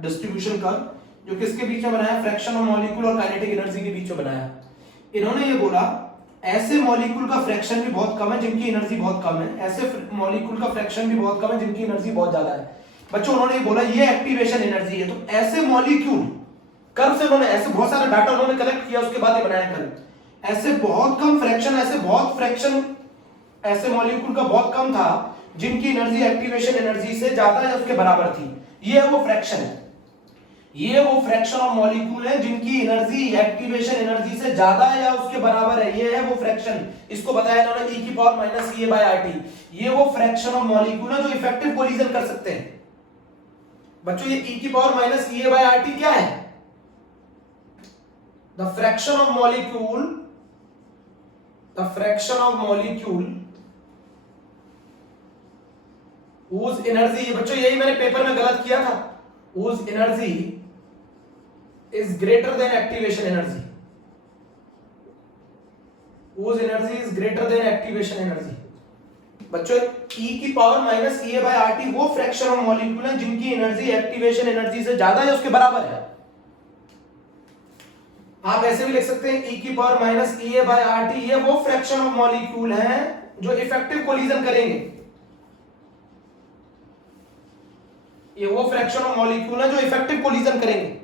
Distribution curve, जो किसके बीच में बनाया, फ्रैक्शन ऑफ मॉलिक्यूल और काइनेटिक एनर्जी के बीच में बनाया। इन्होंने ये बोला ऐसे मॉलिक्यूल का फ्रैक्शन भी बहुत कम है जिनकी एनर्जी बहुत कम है, ऐसे मॉलिक्यूल का फ्रैक्शन भी बहुत कम है जिनकी एनर्जी बहुत ज्यादा है। बच्चों उन्होंने ये बोला ये एक्टिवेशन एनर्जी है, तो ऐसे मॉलिक्यूल कर्व से उन्होंने ऐसे बहुत सारा डाटा उन्होंने कलेक्ट किया, उसके बाद ये बनाया कर्व। ऐसे बहुत कम फ्रैक्शन, ऐसे बहुत फ्रैक्शन ऐसे मॉलिक्यूल का बहुत कम था जिनकी एनर्जी एक्टिवेशन एनर्जी से ज्यादा या उसके बराबर थी। ये वो फ्रैक्शन है, ये वो फ्रैक्शन ऑफ मॉलिक्यूल है जिनकी एनर्जी एक्टिवेशन एनर्जी से ज्यादा या उसके बराबर है। ये है वो फ्रैक्शन, इसको बताया इन्होंने e की पावर माइनस EA/RT। ये वो फ्रैक्शन ऑफ मॉलिक्यूल है जो इफेक्टिव कोलिजन कर सकते हैं। बच्चों ये e की पावर माइनस EA/RT क्या है, the fraction of molecule, the fraction of molecule whose energy, बच्चों यही मैंने पेपर में गलत किया था, whose energy is greater than activation energy, whose energy is greater than activation energy। बच्चों e की पावर माइनस EA/RT वो फ्रैक्शन ऑफ मॉलिक्यूल है जिनकी एनर्जी एक्टिवेशन एनर्जी से ज्यादा या उसके बराबर है। आप ऐसे भी लिख सकते हैं e की पावर माइनस EA/RT, ये वो फ्रैक्शन ऑफ मॉलिक्यूल है जो इफेक्टिव कोलिजन करेंगे, ये वो फ्रैक्शन ऑफ मॉलिक्यूल है जो इफेक्टिव कोलिजन करेंगे।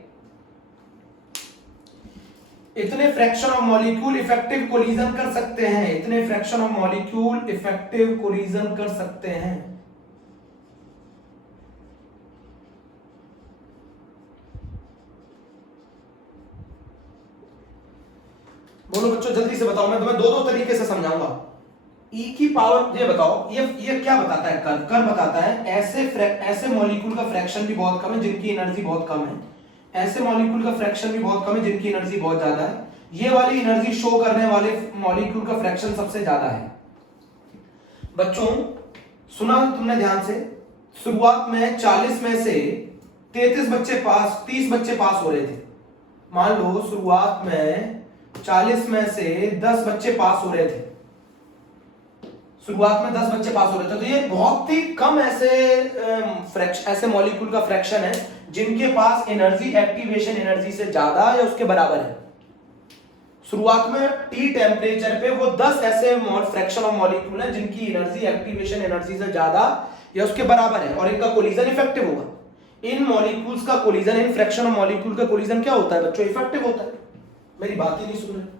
इतने fraction of molecule effective collision कर सकते हैं, इतने fraction of molecule effective collision कर सकते हैं। बोलो बच्चों जल्दी से बताओ, मैं तुम्हें दो दो तरीके से समझाऊंगा। e की पावर, ये बताओ ये क्या बताता है, कर्व, कर्व बताता है ऐसे मॉलिक्यूल का फ्रैक्शन भी बहुत कम है जिनकी एनर्जी बहुत कम है, ऐसे मॉलिक्यूल का फ्रैक्शन भी बहुत कम है जिनकी एनर्जी बहुत ज्यादा है, ये वाली एनर्जी शो करने वाले मॉलिक्यूल का फ्रैक्शन सबसे ज्यादा है। बच्चों सुना तुमने ध्यान से, शुरुआत में 40 में से 33 बच्चे पास, 30 बच्चे पास हो रहे थे। मान लो शुरुआत में 40 में से 10 बच्चे पास हो रहे थे, शुरुआत में 10 बच्चे पास हो रहे थे, तो ये बहुत ही कम ऐसे मॉलिक्यूल का फ्रैक्शन है जिनके पास एनर्जी एक्टिवेशन एनर्जी से ज्यादा या उसके बराबर है। शुरुआत में T टेम्परेचर पे वो 10 ऐसे फ्रैक्शन ऑफ मॉलिक्यूल हैं जिनकी एनर्जी एक्टिवेशन एनर्जी से ज्यादा या उसके बराबर है और इनका कोलिजन इफेक्टिव होगा। इन मॉलिक्यूल्स का collision, in fraction of molecule का कोलिजन क्या होता है बच्चों, इफेक्टिव होता है। मेरी बात ही नहीं सुन रहे।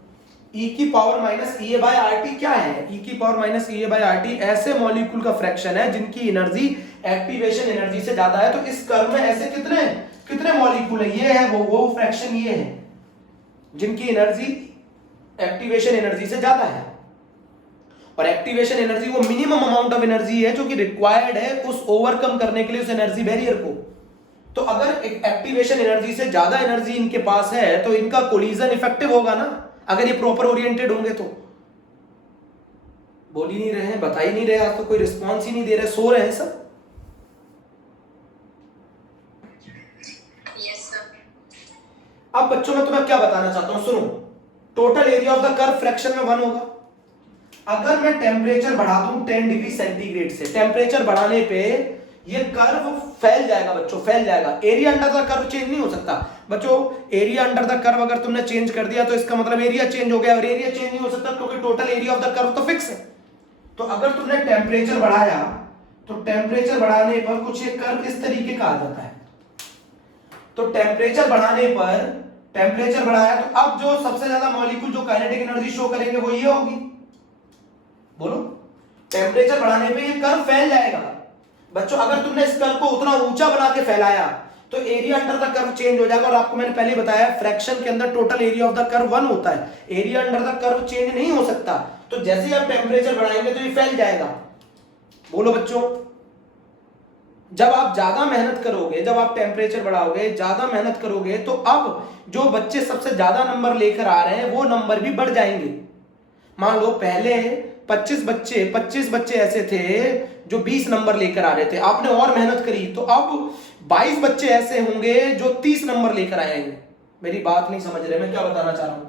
e की पावर माइनस EA/RT क्या है, e की पावर माइनस EA/RT ऐसे मॉलिक्यूल का फ्रैक्शन है जिनकी एनर्जी एक्टिवेशन एनर्जी से ज्यादा है। तो इस कर्व में ऐसे कितने मॉलिक्यूल है, ये है वो फ्रैक्शन ये है जिनकी एनर्जी एक्टिवेशन एनर्जी से ज्यादा है, और एक्टिवेशन एनर्जी वो मिनिमम अमाउंट ऑफ एनर्जी है जो कि रिक्वायर्ड है उस ओवरकम करने के लिए उस एनर्जी बैरियर को। तो अगर एक्टिवेशन एनर्जी से ज्यादा एनर्जी इनके पास है तो इनका कोलिजन इफेक्टिव होगा ना, अगर ये प्रॉपर ओरिएंटेड होंगे तो। बोल ही नहीं रहे हैं, बता ही नहीं रहे, आज तो कोई रिस्पॉन्स ही नहीं दे रहे, सो रहे हैं सब। अब बच्चों मैं तुम्हें क्या बताना चाहता हूं, सुनो। Total area of the curve fraction में 1 होगा। अगर मैं टेम्परेचर बढ़ा दूं 10 डिग्री सेंटीग्रेड से, टेम्परेचर बढ़ाने पे ये कर्व फैल जाएगा बच्चों, फैल जाएगा। Area under the curve change नहीं हो सकता बच्चों। एरिया अंडर द कर्व अगर तुमने चेंज कर दिया तो इसका मतलब एरिया चेंज हो गया, और एरिया चेंज नहीं हो सकता क्योंकि total area of the curve तो फिक्स है। तो अगर तुमने टेम्परेचर बढ़ाया तो टेम्परेचर बढ़ाने पर कुछ एक कर्व इस तरीके का आ जाता है। तो टेम्परेचर बढ़ाने पर, टेम्परेचर बढ़ाया तो अब जो सबसे ज्यादा मॉलिक्यूल जो काइनेटिक एनर्जी शो करेंगे वो ये होगी। बोलो, टेम्परेचर बढ़ाने पे ये कर्व फैल जाएगा बच्चों। अगर तुमने इस कर्व को उतना ऊंचा बना के फैलाया तो area under the curve change हो जाएगा। और आपको मैंने पहले बताया फ्रैक्शन के अंदर total area of the curve 1 होता है, area under the curve change नहीं हो सकता। तो जैसे ही आप टेम्परेचर बढ़ाएंगे तो ये फैल जाएगा। बोलो बच्चों, जब आप ज्यादा मेहनत करोगे, जब आप टेम्परेचर बढ़ाओगे, ज्यादा मेहनत करोगे, तो अब जो बच्चे सबसे ज्यादा नंबर लेकर आ रहे हैं वो नंबर भी बढ़ जाएंगे। मान लो पहले 25 बच्चे ऐसे थे जो 20 नंबर लेकर आ रहे थे, आपने और मेहनत करी तो अब 22 बच्चे ऐसे होंगे जो 30 नंबर लेकर आएंगे। मेरी बात नहीं समझ रहे, मैं क्या बताना चाह रहा हूं।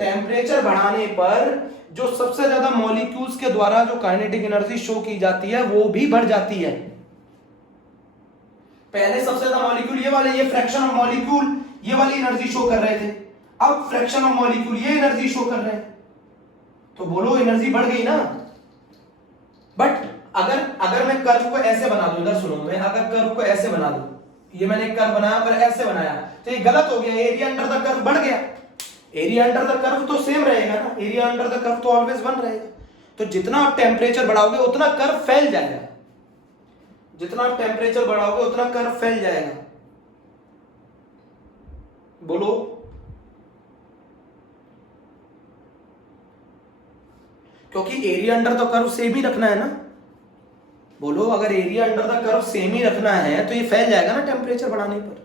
टेम्परेचर बढ़ाने पर जो सबसे ज्यादा मॉलिक्यूल्स के द्वारा जो काइनेटिक एनर्जी शो की जाती है वो भी बढ़ जाती है। पहले सबसे ज्यादा मॉलिक्यूल ये वाले, ये फ्रैक्शन ऑफ मॉलिक्यूल ये वाली एनर्जी शो कर रहे थे, अब फ्रैक्शन ऑफ मॉलिक्यूल ये एनर्जी शो कर रहे हैं, तो बोलो एनर्जी बढ़ गई ना। बट अगर मैं कर्व को ऐसे बना दूं, इधर सुनो, मैं अगर कर्व को ऐसे बना दूं, ये मैंने एक कर्व बनाया पर ऐसे बनाया, तो ये गलत हो गया, एरिया अंडर द कर्व बढ़ गया। एरिया अंडर द कर्व तो सेम रहेगा ना, एरिया अंडर द कर्व तो ऑलवेज 1 रहेगा। तो जितना आप टेम्परेचर बढ़ाओगे उतना कर्व फैल जाएगा, जितना आप टेम्परेचर बढ़ाओगे उतना कर्व फैल जाएगा। बोलो, क्योंकि area under the curve same ही रखना है ना। बोलो, अगर area under the curve same ही रखना है तो ये फैल जाएगा ना टेम्परेचर बढ़ाने पर।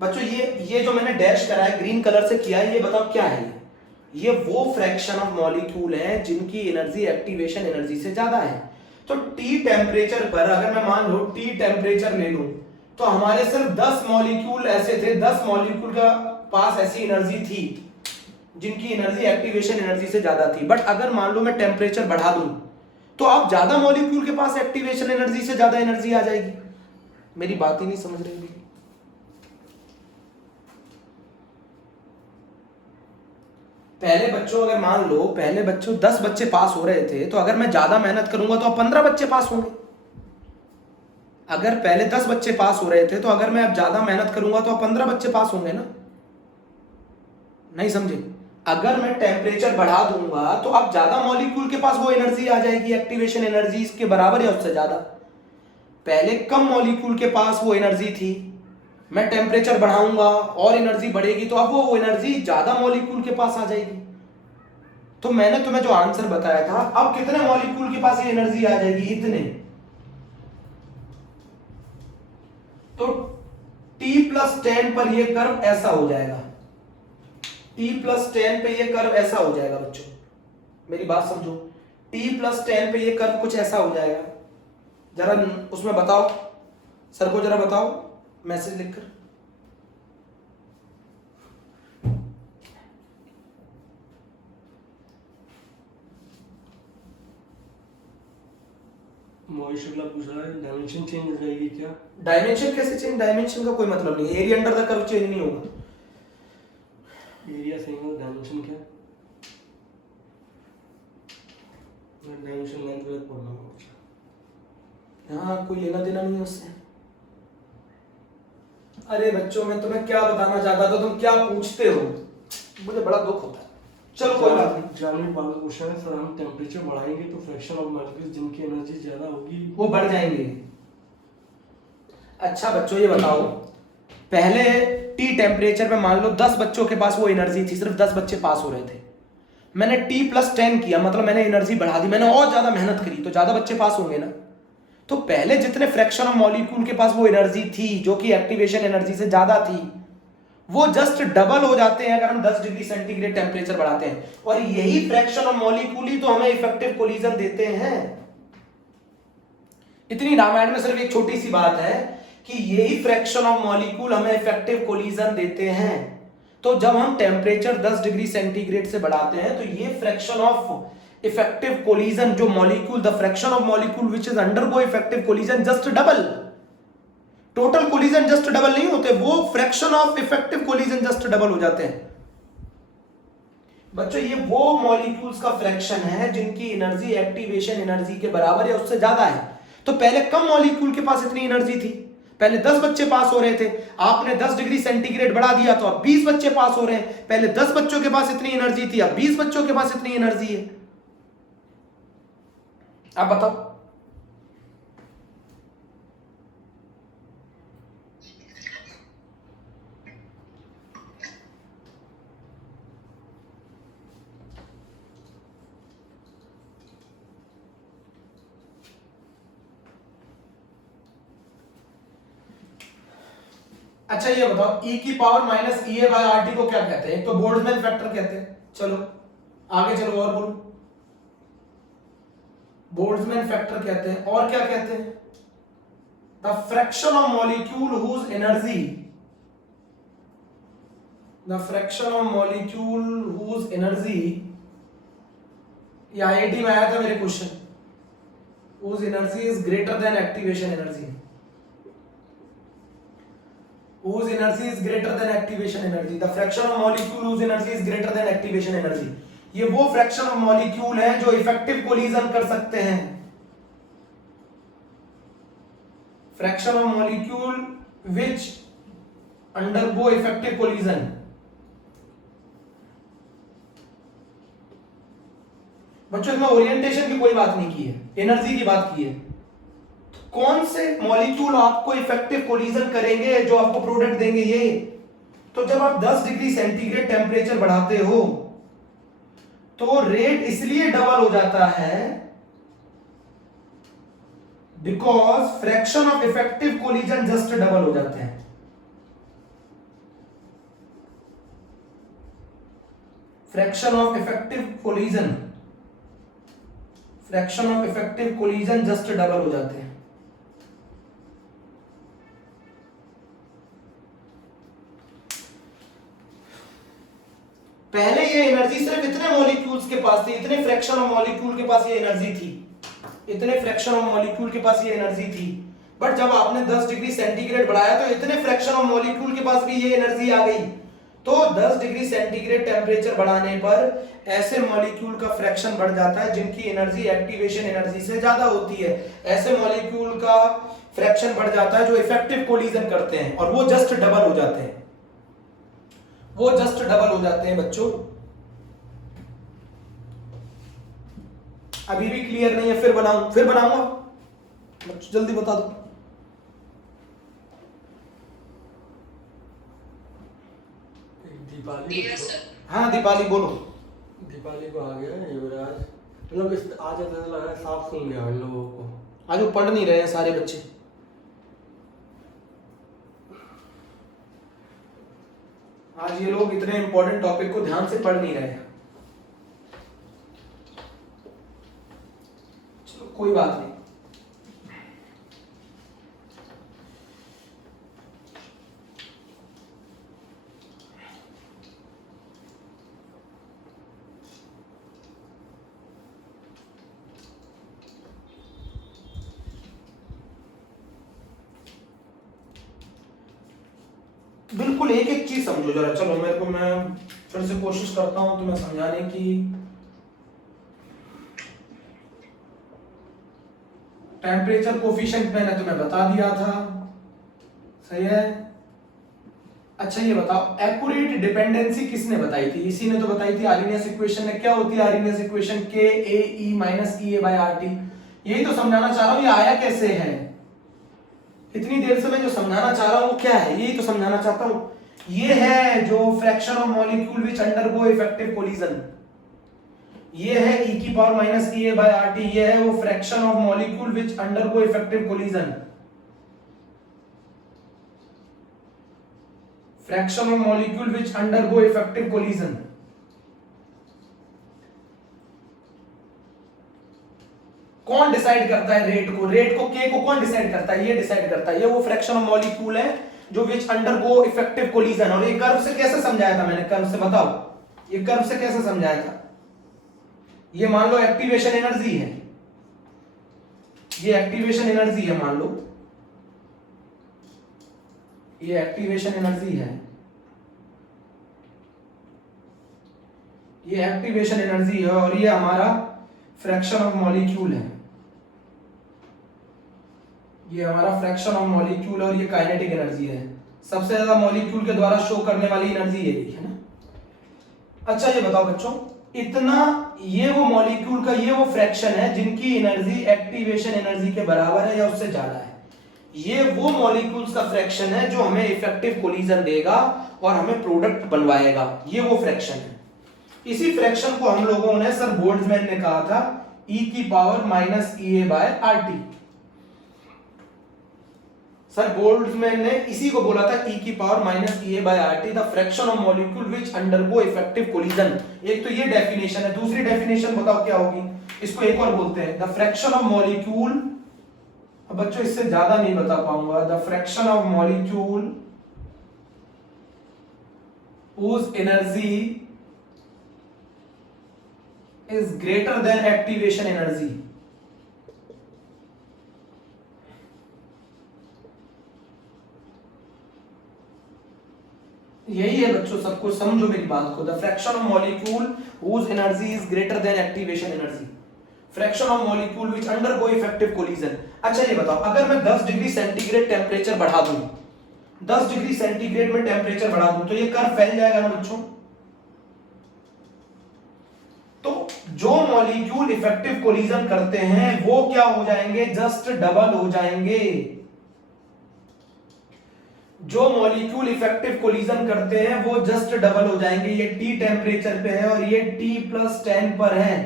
बच्चों ये जो मैंने डैश करा है, ग्रीन कलर से किया है, ये बताओ क्या है? ये वो फ्रैक्शन ऑफ मॉलिक्यूल है जिनकी एनर्जी एक्टिवेशन एनर्जी से ज्यादा है। तो T टेम्परेचर पर अगर मैं मान लो T टेम्परेचर ले लूं, तो हमारे सिर्फ 10 मॉलिक्यूल ऐसे थे, 10 मॉलिक्यूल का पास ऐसी एनर्जी थी जिनकी एनर्जी एक्टिवेशन एनर्जी से ज्यादा थी। बट अगर मान लो मैं टेम्परेचर बढ़ा दूं, तो आप ज्यादा मॉलिक्यूल के पास एक्टिवेशन एनर्जी से ज्यादा एनर्जी आ जाएगी। मेरी बात ही नहीं समझ रही। पहले बच्चों, अगर मान लो पहले बच्चों 10 बच्चे पास हो रहे थे, तो अगर मैं ज्यादा मेहनत करूंगा तो अब 15 बच्चे पास होंगे। अगर पहले 10 बच्चे पास हो रहे थे, तो अगर मैं अब ज्यादा मेहनत करूंगा तो अब 15 बच्चे पास होंगे ना। नहीं समझे? अगर मैं टेम्परेचर बढ़ा दूंगा तो अब ज्यादा मॉलिक्यूल के पास वो एनर्जी आ जाएगी, एक्टिवेशन एनर्जी इसके बराबर या उससे ज्यादा। पहले कम मॉलिक्यूल के पास वो एनर्जी थी, मैं टेम्परेचर बढ़ाऊंगा और एनर्जी बढ़ेगी, तो अब वो एनर्जी ज्यादा मॉलिक्यूल के पास आ जाएगी। तो मैंने तुम्हें जो आंसर बताया था, अब कितने मॉलिक्यूल के पास ये एनर्जी आ जाएगी? इतने। तो T+10 पर ये कर्व ऐसा हो जाएगा, T+10 पे ये कर्व ऐसा हो जाएगा। बच्चों मेरी बात समझो, T+10 पे ये कर्व कुछ ऐसा हो जाएगा। जरा उसमें बताओ, सर को जरा बताओ मैसेज लिखकर। मोहित शुक्ला पूछ रहा है डायमेंशन चेंज हो जाएगी क्या? डायमेंशन कैसे चेंज? डायमेंशन का कोई मतलब नहीं, area under the curve change नहीं होगा। एरिया सही है, डायमेंशन क्या? मैं डायमेंशन लेंथ वेथ पढ़ रहा हूँ। हाँ, कोई लेना देना नहीं है उससे। अरे बच्चों, मैं तुम्हें क्या बताना चाहता था, तुम क्या पूछते हो, मुझे बड़ा दुख होता है। चलो कोई बात नहीं। जानवी पाल का क्वेश्चन है, सर हम टेम्परेचर बढ़ाएंगे तो फ्रैक्शन ऑफ मॉलिक्यूल्स जिनकी एनर्जी ज्यादा होगी वो बढ़ जाएंगे। अच्छा बच्चों, ये बताओ, पहले T टेम्परेचर पे मान लो 10 बच्चों के पास वो एनर्जी थी, सिर्फ 10 बच्चे पास हो रहे थे। मैंने T+10 किया, मतलब मैंने एनर्जी बढ़ा दी, मैंने और ज्यादा मेहनत करी, तो ज्यादा बच्चे पास होंगे ना। तो पहले जितने फ्रैक्शन ऑफ मॉलिक्यूल के पास वो एनर्जी थी जो कि एक्टिवेशन एनर्जी से ज्यादा थी, वो जस्ट डबल हो जाते हैं अगर हम 10 डिग्री सेंटीग्रेड टेम्परेचर बढ़ाते हैं। और यही फ्रैक्शन ऑफ मॉलिक्यूल ही तो हमें इफेक्टिव कोलिजन देते हैं। इतनी रामायण में सिर्फ एक छोटी सी बात है कि यही फ्रैक्शन ऑफ मॉलिक्यूल हमें इफेक्टिव कोलिजन देते हैं। तो जब हम टेम्परेचर 10 डिग्री सेंटीग्रेड से बढ़ाते हैं, तो ये फ्रैक्शन ऑफ इफेक्टिव कोलिजन जो molecule, the fraction of molecule which is undergo effective collision just double. Total collision just double नहीं होते, वो fraction of effective collision just double हो जाते हैं। बच्चों, ये वो मॉलिक्यूल्स का फ्रैक्शन है जिनकी एनर्जी एक्टिवेशन एनर्जी के बराबर या उससे ज्यादा है। तो पहले कम मॉलिक्यूल के पास इतनी एनर्जी थी, पहले 10 बच्चे पास हो रहे थे, आपने 10 डिग्री सेंटीग्रेड बढ़ा दिया तो अब 20 बच्चे पास हो रहे हैं। पहले 10 बच्चों के पास इतनी एनर्जी थी, अब 20 बच्चों के पास इतनी एनर्जी है। आप बताओ। अच्छा ये बताओ, e की power minus EA by RT को क्या कहते हैं? एक तो बोल्ट्जमैन फैक्टर कहते हैं। चलो आगे चलो और बोलो। बोल्ट्जमैन फैक्टर कहते हैं, और क्या कहते हैं? The fraction of molecule whose energy, the fraction of molecule whose energy, ये IIT में आया था मेरे question. whose energy is greater than activation energy, whose energy is greater than activation energy, the fraction of molecule whose energy is greater than activation energy. ये वो fraction of molecule है जो effective collision कर सकते हैं, fraction of molecule which undergo effective collision. बच्चों इसमें orientation की कोई बात नहीं की है, एनर्जी की बात की है। कौन से मॉलिक्यूल आपको इफेक्टिव कोलिजन करेंगे, जो आपको प्रोडक्ट देंगे ये? तो जब आप 10 डिग्री सेंटीग्रेड टेम्परेचर बढ़ाते हो तो रेट इसलिए डबल हो जाता है because fraction of effective collision just double हो जाते हैं। Fraction of effective collision, fraction of effective collision just double हो जाते हैं। पहले ये एनर्जी सिर्फ इतने मॉलिक्यूल्स के पास थी, इतने फ्रैक्शन ऑफ मॉलिक्यूल के पास ये एनर्जी थी, इतने फ्रैक्शन ऑफ मॉलिक्यूल के पास ये एनर्जी थी। बट जब आपने 10 डिग्री सेंटीग्रेड बढ़ाया तो इतने फ्रैक्शन ऑफ मॉलिक्यूल के पास भी ये एनर्जी आ गई। तो 10 डिग्री सेंटीग्रेड टेम्परेचर बढ़ाने पर ऐसे मॉलिक्यूल का फ्रैक्शन बढ़ जाता है जिनकी एनर्जी एक्टिवेशन एनर्जी से ज्यादा होती है। ऐसे मॉलिक्यूल का फ्रैक्शन बढ़ जाता है जो इफेक्टिव कोलिजन करते हैं, और वो जस्ट डबल हो जाते हैं, वो जस्ट डबल हो जाते हैं बच्चों। अभी भी क्लियर नहीं है? फिर बनाऊंगा बच्चों, जल्दी बता दो। दीपाली, हाँ दीपाली बोलो। दीपाली को आ गया युवराज, मतलब आज ऐसा लग रहा है साफ सुन गया इन लोगों को। आज वो पढ़ नहीं रहे हैं सारे बच्चे, आज ये लोग इतने इंपॉर्टेंट टॉपिक को ध्यान से पढ़ नहीं रहे हैं। चलो कोई बात नहीं। बिल्कुल एक एक चीज समझो जरा। चलो मेरे को, मैं फिर से कोशिश करता हूं तुम्हें समझाने की। टेम्परेचर कोफिशिएंट मैंने तुम्हें बता दिया था, सही है। अच्छा ये बताओ, एक्यूरेट डिपेंडेंसी किसने बताई थी? इसी ने तो बताई थी। आर्रीनियस इक्वेशन में क्या होती है? आर्रीनियस इक्वेशन के ए E minus E A by R T. यही तो समझाना चाह रहा हूं, ये आया कैसे है। इतनी देर से मैं जो समझाना चाह रहा हूं क्या है, यही तो समझाना चाहता हूं। ये है जो fraction of molecule which undergo effective collision, ये है e की power minus E A by R T. ये है वो fraction of molecule which undergo effective collision, fraction of molecule which undergo effective collision. कौन डिसाइड करता है रेट को? रेट को के को कौन डिसाइड करता है? ये डिसाइड करता है। ये वो फ्रैक्शन ऑफ मॉलिक्यूल है जो विच अंडरगो इफेक्टिव कोलिजन। और ये कर्व से कैसे समझाया था मैंने? कर्व से बताओ, ये कर्व से कैसे समझाया था? ये मान लो एक्टिवेशन एनर्जी है, ये एक्टिवेशन एनर्जी है, मान लो ये एक्टिवेशन एनर्जी है, ये एक्टिवेशन एनर्जी है, और ये हमारा फ्रैक्शन ऑफ मॉलिक्यूल है, ये हमारा फ्रैक्शन ऑफ मॉलिक्यूल, और ये काइनेटिक एनर्जी है। सबसे ज्यादा मॉलिक्यूल के द्वारा शो करने वाली एनर्जी यही है ना। अच्छा ये बताओ बच्चों, इतना ये वो मॉलिक्यूल का ये वो फ्रैक्शन है जिनकी एनर्जी एक्टिवेशन एनर्जी के बराबर है या उससे ज्यादा है। ये वो मॉलिक्यूल्स का फ्रैक्शन है जो हमें इफेक्टिव कोलिजन देगा और हमें प्रोडक्ट बनवाएगा। ये वो फ्रैक्शन है। इसी फ्रैक्शन को हम लोगों ने, सर बोल्ट्जमैन ने कहा था e की power minus E A by R T. Sir Boltzmann ने इसी को बोला था e की power minus E A by R T, the fraction of molecule which undergo effective collision. एक तो ये डेफिनेशन है। दूसरी डेफिनेशन बताओ क्या होगी? इसको एक और बोलते हैं द फ्रैक्शन ऑफ मॉलिक्यूल। अब बच्चों इससे ज्यादा नहीं बता पाऊंगा। The fraction of molecule whose energy is greater than activation energy, यही है बच्चों, सब कुछ समझो मेरी बात को। The fraction of molecule whose energy is greater than activation energy, fraction of molecule which undergo effective collision. अच्छा ये बताओ, अगर मैं 10 डिग्री सेंटीग्रेड टेम्परेचर बढ़ा दूं, 10 डिग्री सेंटीग्रेड में टेम्परेचर बढ़ा दूं, तो ये कर्व फैल जाएगा ना बच्चों। तो जो मॉलिक्यूल इफेक्टिव कोलिजन करते हैं वो क्या हो जाएंगे, जस्ट डबल हो जाएंगे। जो मॉलिक्यूल इफेक्टिव कोलिजन करते हैं वो जस्ट डबल हो जाएंगे। ये T टेम्परेचर पे है और ये T+10 पर है।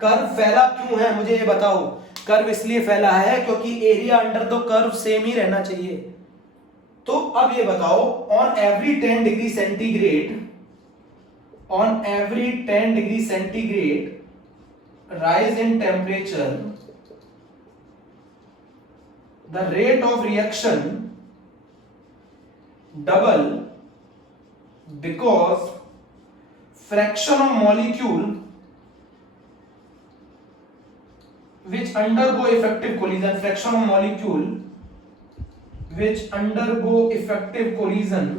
कर्व फैला क्यों है मुझे ये बताओ। कर्व इसलिए फैला है क्योंकि area under the curve same ही रहना चाहिए। तो अब ये बताओ, on every 10 degree centigrade, on every 10 degree centigrade rise in temperature, the rate of reaction double because fraction of molecule which undergo effective collision, fraction of molecule which undergo effective collision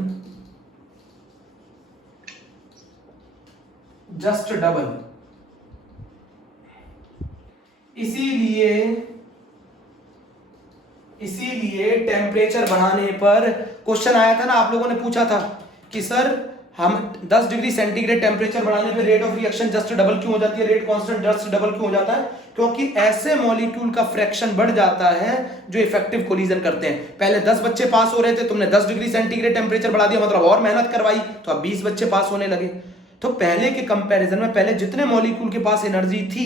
just double. इसीलिए temperature बढ़ाने पर, question आया था ना, आप लोगों ने पूछा था कि सर हम 10 डिग्री सेंटीग्रेड टेम्परेचर बढ़ाने पे rate of reaction just double क्यों हो जाती है, रेट कांस्टेंट जस्ट डबल क्यों हो जाता है। क्योंकि ऐसे मॉलिक्यूल का फ्रैक्शन बढ़ जाता है जो इफेक्टिव कोलिजन करते हैं। पहले 10 बच्चे पास हो रहे थे, तुमने 10 डिग्री सेंटीग्रेड टेम्परेचर बढ़ा दिया, मतलब और मेहनत करवाई, तो अब 20 बच्चे पास होने लगे। तो पहले के कंपैरिजन में पहले जितने मॉलिक्यूल के पास एनर्जी थी,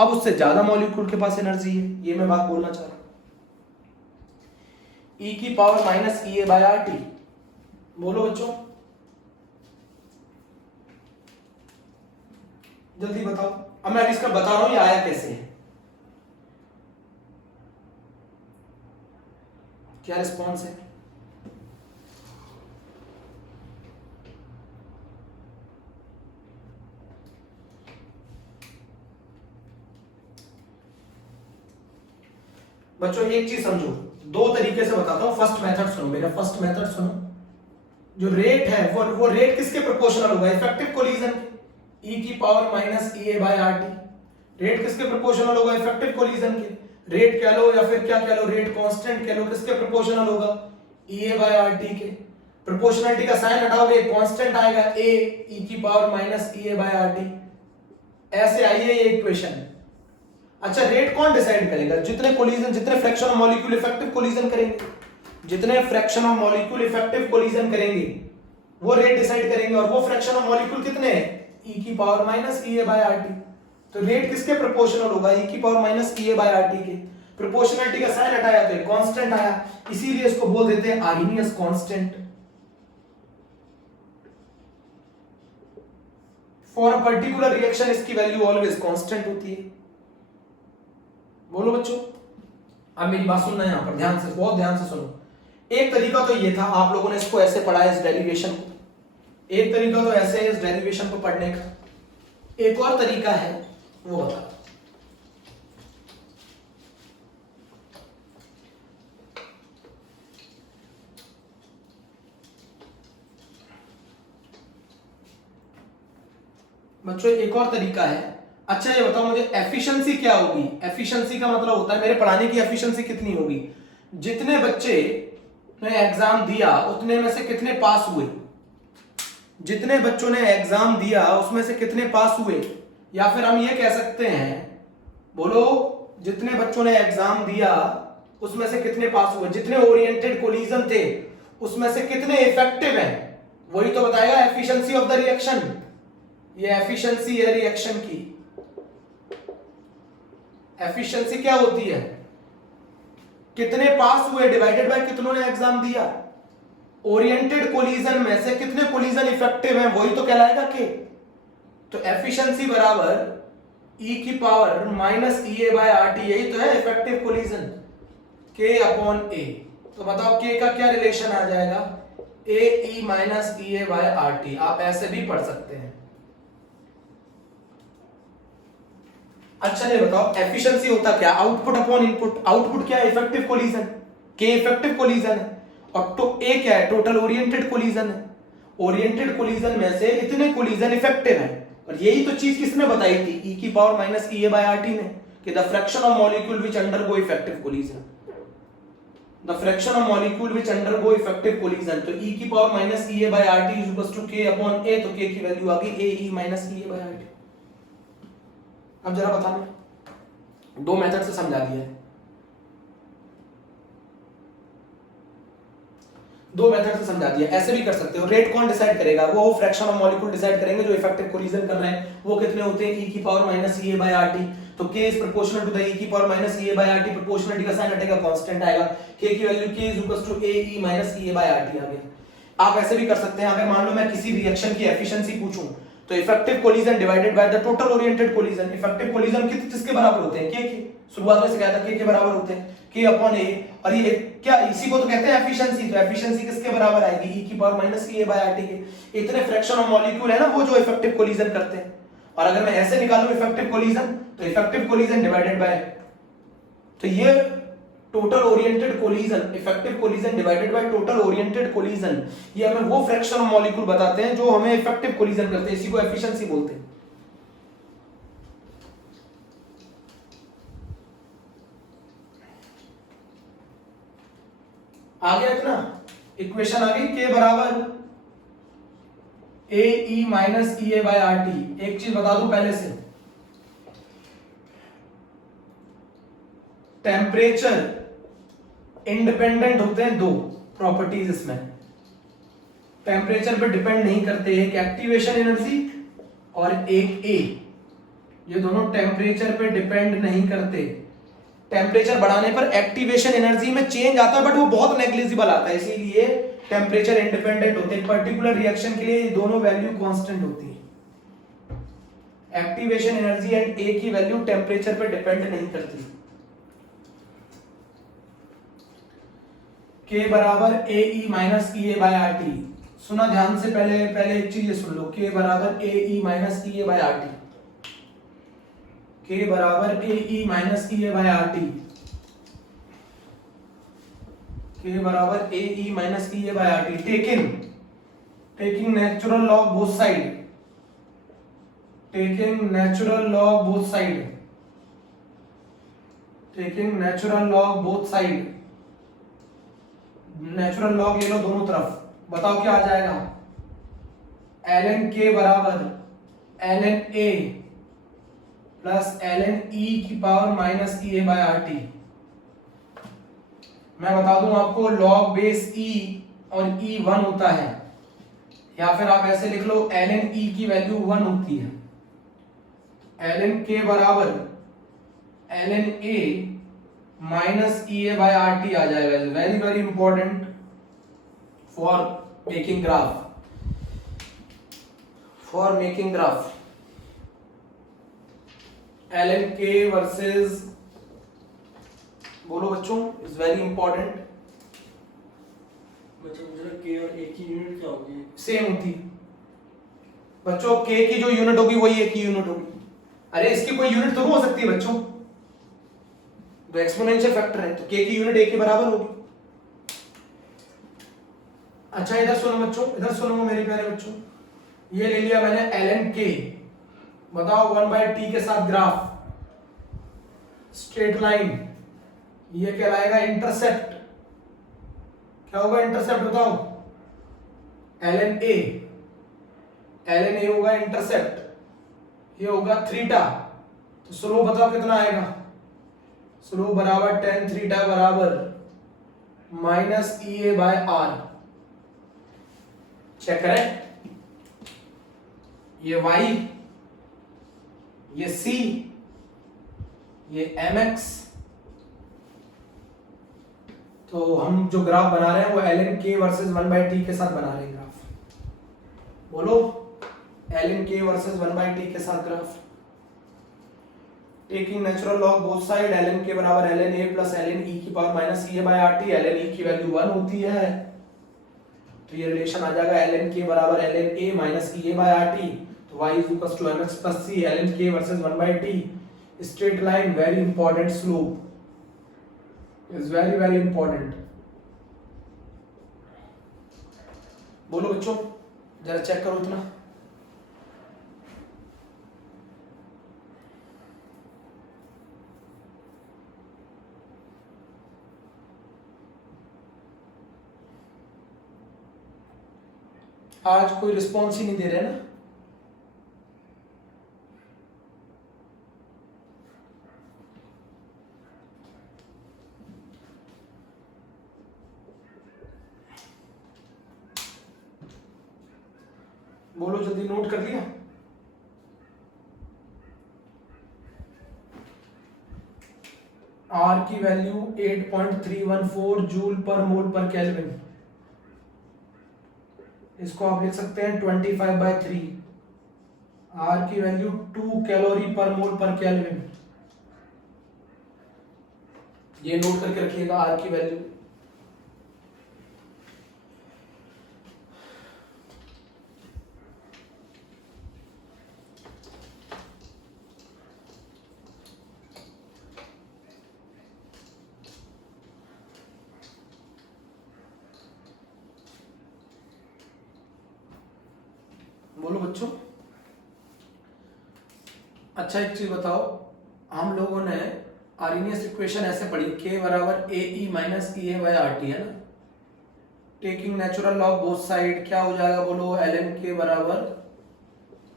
अब उससे ज्यादा मॉलिक्यूल के पास एनर्जी है। ये मैं बात बोलना चाह रहा हूं। e की पावर माइनस EA/RT, बोलो बच्चों जल्दी बताओ। अब मैं इसका बता रहा हूं ये आया कैसे है, क्या रिस्पॉन्स है। बच्चों एक चीज समझो, दो तरीके से बताता हूं। फर्स्ट मेथड सुनो, मेरा फर्स्ट मेथड सुनो। जो रेट है वो रेट किसके प्रोपोर्शनल होगा, इफेक्टिव कोलिजन के। e की पावर माइनस EA/RT रेट किसके प्रोपोर्शनल होगा, इफेक्टिव कोलिजन के। रेट कह लो या फिर क्या कह लो, रेट कांस्टेंट कह लो, किसके प्रोपोर्शनल होगा, EA/RT के। प्रोपोर्शनलिटी का साइन हटाओगे, कांस्टेंट आएगा a, e की पावर माइनस EA/RT। ऐसे आइए ये इक्वेशन। अच्छा रेट कौन डिसाइड करेगा, जितने कोलिजन, जितने fraction of molecule effective collision करेंगे, जितने fraction of molecule effective collision करेंगे वो रेट डिसाइड करेंगे। और वो फ्रैक्शन ऑफ मॉलिक्यूल कितने हैं, e की पावर माइनस EA/RT। तो रेट किसके प्रोपोर्शनल होगा, e की पावर माइनस EA/RT के। प्रोपोर्शनलिटी का साइन हटाया तो कांस्टेंट आया, इसीलिए इसको बोल देते हैं Arrhenius constant. For a particular reaction इसकी वैल्यू ऑलवेज कांस्टेंट होती है। बोलो बच्चों, अब मेरी बात सुनना यहां पर ध्यान से, बहुत ध्यान से सुनो। एक तरीका तो ये था, आप लोगों ने इसको ऐसे पढ़ा है इस डेरिवेशन को, एक तरीका तो ऐसे है इस डेरिवेशन को पढ़ने का, एक और तरीका है वो बता। बच्चों एक और तरीका है। अच्छा ये बताओ मुझे एफिशिएंसी क्या होगी। एफिशिएंसी का मतलब होता है मेरे पढ़ाने की एफिशिएंसी कितनी होगी, जितने बच्चे ने एग्जाम दिया उतने में से कितने पास हुए, जितने बच्चों ने एग्जाम दिया उसमें से कितने पास हुए। या फिर हम ये कह सकते हैं, बोलो जितने बच्चों ने एग्जाम दिया उसमें से कितने पास हुए, जितने ओरिएंटेड कोलिजन थे उसमें से कितने इफेक्टिव हैं, वही तो बताएगा एफिशिएंसी ऑफ द रिएक्शन। ये एफिशिएंसी है रिएक्शन की। एफिशिएंसी क्या होती है, कितने पास हुए डिवाइडेड बाय कितनों ने एग्जाम दिया। ओरिएंटेड कोलिजन में से कितने कोलिजन इफेक्टिव हैं, वही तो कहलाएगा के। तो एफिशिएंसी बराबर e की पावर माइनस EA/RT, यही तो है इफेक्टिव कोलिजन, K/A। तो बताओ k का क्या रिलेशन आ जाएगा, AE माइनस EA/RT। आप ऐसे भी पढ़ सकते हैं। अच्छा ये बताओ एफिशिएंसी होता क्या, आउटपुट अपॉन इनपुट। आउटपुट क्या है, इफेक्टिव कोलिजन, के इफेक्टिव कोलिजन है, और तो ए क्या है, टोटल ओरिएंटेड कोलिजन है। ओरिएंटेड कोलिजन में से इतने कोलिजन इफेक्टिव है, और यही तो चीज किसने बताई थी, e की power minus E A by R T ने, कि the fraction of molecule which undergo effective collision, the fraction of molecule which undergo effective collision, तो e की power minus E A by R T is equal to k upon a, तो k की value आ गई a e minus E A by R T. अब जरा बताना, दो मेथड से समझा दिया है, दो मेथड से समझा दिया। ऐसे भी कर सकते हो, रेट कौन डिसाइड करेगा, वो फ्रैक्शन ऑफ मॉलिक्यूल डिसाइड करेंगे जो इफेक्टिव कोलिजन कर रहे हैं, वो कितने होते हैं e की power minus E A by R T, तो k is proportional to the e की power minus E A by R T, proportionality का साइन हटेगा, कांस्टेंट आएगा, k की value k is equal to a e minus E A by R T आ गया। आप ऐसे भी कर सकते हैं, अगर मान लो मैं किसी रिएक्शन की एफिशिएंसी पूछूं, तो effective collision divided by the total oriented collision, effective collision किसके बराबर होते हैं, k के, शुरुआत में से कहा था k के बराबर होते हैं, k अपॉन a, और ये क्या, इसी को तो कहते हैं एफिशिएंसी, तो एफिशिएंसी किसके बराबर आएगी, e की power minus E A by R T के। इतने फ्रैक्शन ऑफ मॉलिक्यूल है ना वो जो इफेक्टिव कोलिजन करते हैं, और अगर मैं ऐसे निकालूं इफेक्टिव कोलिजन, तो इफेक्टिव कोलिजन डिवाइडेड बाय, तो ये total oriented collision, effective collision divided by total oriented collision, ये हमें वो फ्रैक्शन ऑफ मॉलिक्यूल बताते हैं जो हमें इफेक्टिव कोलिजन करते हैं, इसी को एफिशिएंसी बोलते हैं। आ गया इतना, इक्वेशन आ गई, k बराबर a e minus E A by R T. एक चीज बता दूं पहले से, टेम्परेचर इंडिपेंडेंट होते हैं दो प्रॉपर्टीज इसमें, टेम्परेचर पे डिपेंड नहीं करते, एक एक्टिवेशन एनर्जी और एक ए, ये दोनों टेम्परेचर पे डिपेंड नहीं करते। टेम्परेचर बढ़ाने पर एक्टिवेशन एनर्जी में चेंज आता है, बट वो बहुत नेग्लिजिबल आता है, इसीलिए टेम्परेचर इंडिपेंडेंट होते हैं। पर्टिकुलर रिएक्शन के लिए ये दोनों वैल्यू कांस्टेंट होती है, एक्टिवेशन एनर्जी एंड ए की वैल्यू टेम्परेचर पे डिपेंड नहीं करती। k बराबर a e minus E A by R T, सुना ध्यान से, पहले एक चीज ये सुन लो, k बराबर a e minus E A by R T, k बराबर a e minus E A by R T, k बराबर a e minus E A by R T, taking natural log both side, taking natural log both side, taking natural log both side, natural log ले लो दोनों तरफ, बताओ क्या आ जाएगा, ln k बराबर ln a plus ln e की power minus E A by R T. मैं बता दूं आपको, log बेस e और e 1 होता है, या फिर आप ऐसे लिख लो ln e की वैल्यू 1 होती है, ln k बराबर ln a minus E A by R T आ जाएगा। Very very important for making graph, for making graph, ln k versus, बोलो बच्चों, इज वेरी इंपॉर्टेंट। बच्चों मुझे k और a की यूनिट क्या होगी, सेम होती बच्चों, k की जो यूनिट होगी वही a की यूनिट होगी। अरे इसकी कोई यूनिट तो हो सकती है बच्चों, तो एक्सपोनेंशियल फैक्टर है, तो k की यूनिट a के बराबर होगी। अच्छा इधर सुनो बच्चों, इधर सुनो मेरे प्यारे बच्चों, ये ले लिया मैंने ln k, बताओ 1/t के साथ ग्राफ, स्ट्रेट लाइन, ये कहलाएगा इंटरसेप्ट। क्या होगा इंटरसेप्ट बताओ, ln a होगा इंटरसेप्ट, ये होगा थीटा, तो स्लोप बताओ कितना आएगा, स्लोप बराबर tan थीटा बराबर minus E A by R. Check करें, ये y, ये c, ये mx, तो हम जो ग्राफ बना रहे हैं वो ln k वर्सेस 1/t के साथ बना रहे हैं ग्राफ, बोलो ln k वर्सेस 1/t के साथ graph, taking natural log both side, ln k बराबर ln a plus ln e की power minus E A by R T, ln e की वैल्यू 1 होती है, तो ये रिलेशन आ जाएगा ln k बराबर ln a minus E A by R T, तो y is equal to mx plus c, ln k versus 1/t, straight line, very important, slope is very very important। बोलो बच्चों, जरा check करो इतना। आज कोई response ही नहीं दे रहे ना। बोलो जल्दी, नोट कर लिया? आर की वैल्यू 8.314 जूल पर मोल पर केल्विन। इसको आप लिख सकते हैं 25/3। आर की वैल्यू 2 कैलोरी पर मोल पर केल्विन। ये नोट करके रखिएगा आर की वैल्यू। बोलो बच्चों। अच्छा एक चीज बताओ, हम लोगों ने आर्हेनियस इक्वेशन ऐसे पढ़ी, k बराबर A E minus E A by R T, है ना। Taking natural log both side क्या हो जाएगा बोलो, एल एन के बराबर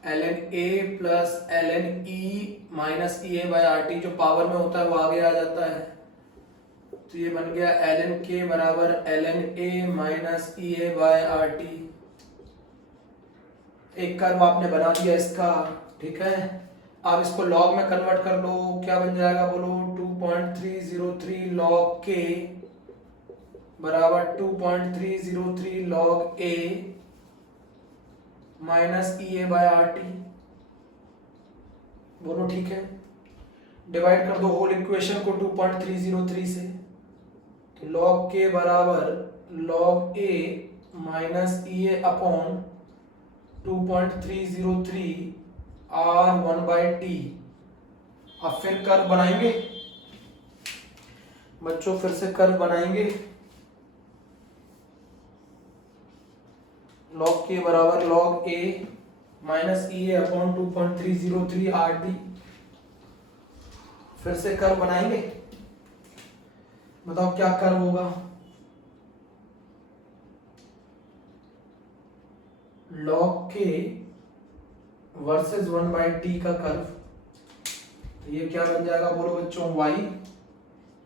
L N A plus L N E minus E A by R T, जो पावर में होता है वो आगे आ जाता है। तो ये बन गया एल एन के बराबर L N A minus E A by R T. एक कर्व आपने बना दिया इसका, ठीक है। अब इसको लॉग में कन्वर्ट कर लो, क्या बन जाएगा बोलो, 2.303 लॉग के बराबर 2.303 log A minus E A by R T. बोलो ठीक है। डिवाइड कर दो होल इक्वेशन को 2.303 से, तो लॉग के बराबर log A minus E A upon 2.303 R1/T। अब फिर कर्व बनाएंगे बच्चों, फिर से कर्व बनाएंगे। लॉग के बराबर log A minus E A upon 2.303 RT। फिर से कर्व बनाएंगे, बताओ क्या कर्व होगा। लॉग के वर्सेस 1/T का कर्व, तो ये क्या बन जाएगा बोलो बच्चों, y,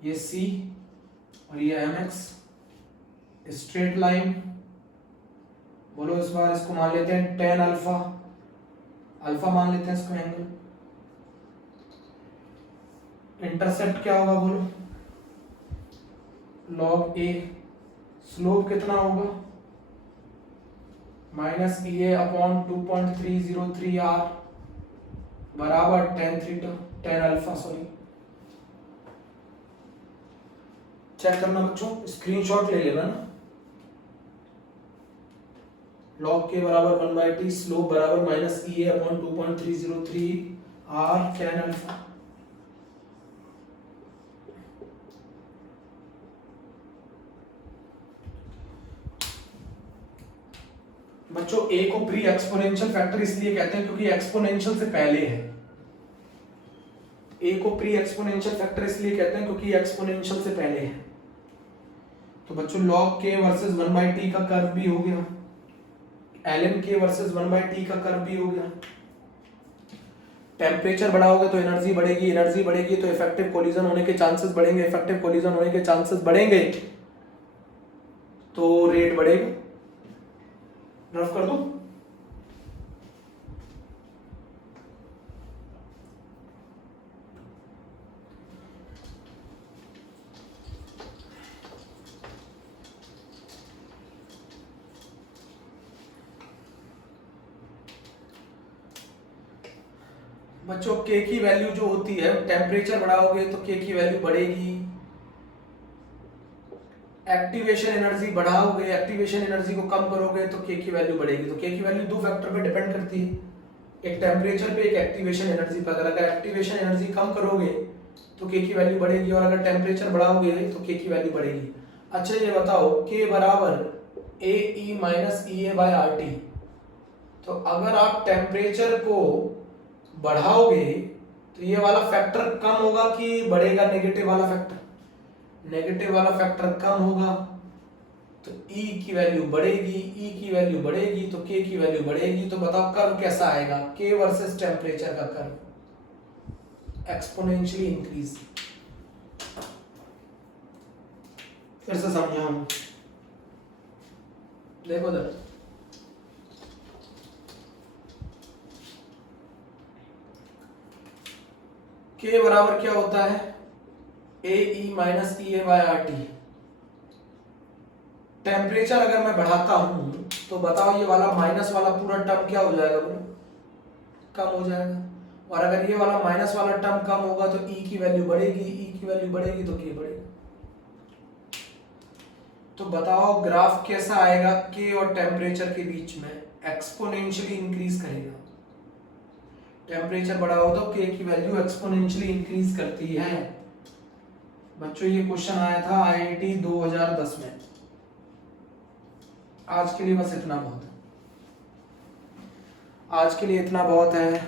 ये c और ये mx, स्ट्रेट लाइन। बोलो इस बार इसको मान लेते हैं tan अल्फा, अल्फा मान लेते हैं इसको एंगल। इंटरसेप्ट क्या होगा बोलो, log a। स्लोप कितना होगा, minus E A upon 2.303 R बराबर tan अल्फा, सॉरी। चेक करना बच्चों, स्क्रीनशॉट ले लेना ना। लॉग के बराबर 1/T, स्लोप बराबर minus E A upon 2.303 R tan alpha. बच्चों a को प्री एक्सपोनेंशियल फैक्टर इसलिए कहते हैं क्योंकि एक्सपोनेंशियल से पहले है। a को प्री एक्सपोनेंशियल फैक्टर इसलिए कहते हैं क्योंकि एक्सपोनेंशियल से पहले है। तो बच्चों log k वर्सेस 1/T का कर्व भी हो गया, ln k वर्सेस 1/T का कर्व भी हो गया। टेम्परेचर बढ़ाओगे तो एनर्जी बढ़ेगी, एनर्जी बढ़ेगी तो इफेक्टिव कोलिजन होने के चांसेस बढ़ेंगे, इफेक्टिव कोलिजन होने के चांसेस बढ़ेंगे तो रेट बढ़ेगा। रफ कर दो। बच्चों के की वैल्यू जो होती है, टेम्परेचर बढ़ाओगे तो के की वैल्यू बढ़ेगी। एक्टिवेशन एनर्जी बढ़ाओगे, एक्टिवेशन एनर्जी को कम करोगे तो के की वैल्यू बढ़ेगी। तो के की वैल्यू दो फैक्टर पे डिपेंड करती है, एक टेम्परेचर पे, एक एक्टिवेशन एनर्जी पे। अगर एक्टिवेशन एनर्जी कम करोगे तो के की वैल्यू बढ़ेगी, और अगर टेम्परेचर बढ़ाओगे तो के की वैल्यू बढ़ेगी। अच्छा ये बताओ, के बराबर A E minus E A by R T, तो अगर आप टेम्परेचर को बढ़ाओगे तो ये वाला फैक्टर कम होगा कि बढ़ेगा, नेगेटिव वाला फैक्टर? नेगेटिव वाला फैक्टर कम होगा, तो E की वैल्यू बढ़ेगी, E की वैल्यू बढ़ेगी तो K की वैल्यू बढ़ेगी। तो बताओ कर्व कैसा आएगा? K वर्सेस टेम्परेचर का कर्व, एक्सपोनेंशियली इंक्रीज। फिर से समझाऊं, देखो जरा, K बराबर क्या होता है? AE minus EA/RT। टेम्परेचर अगर मैं बढ़ाता हूं तो बताओ ये वाला माइनस वाला पूरा टर्म क्या हो जाएगा बोलो? कम हो जाएगा। और अगर ये वाला माइनस वाला टर्म कम होगा तो E की वैल्यू बढ़ेगी, E की वैल्यू बढ़ेगी तो K बढ़ेगा। तो बताओ ग्राफ कैसा आएगा K और टेम्परेचर के बीच में? एक्सपोनेंशियली इंक्रीज करेगा। टेम्परेचर बढ़ा हो तो K की वैल्यू एक्सपोनेंशियली इंक्रीज करती है। बच्चों ये क्वेश्चन आया था IIT 2010 में। आज के लिए बस इतना बहुत है, आज के लिए इतना बहुत है।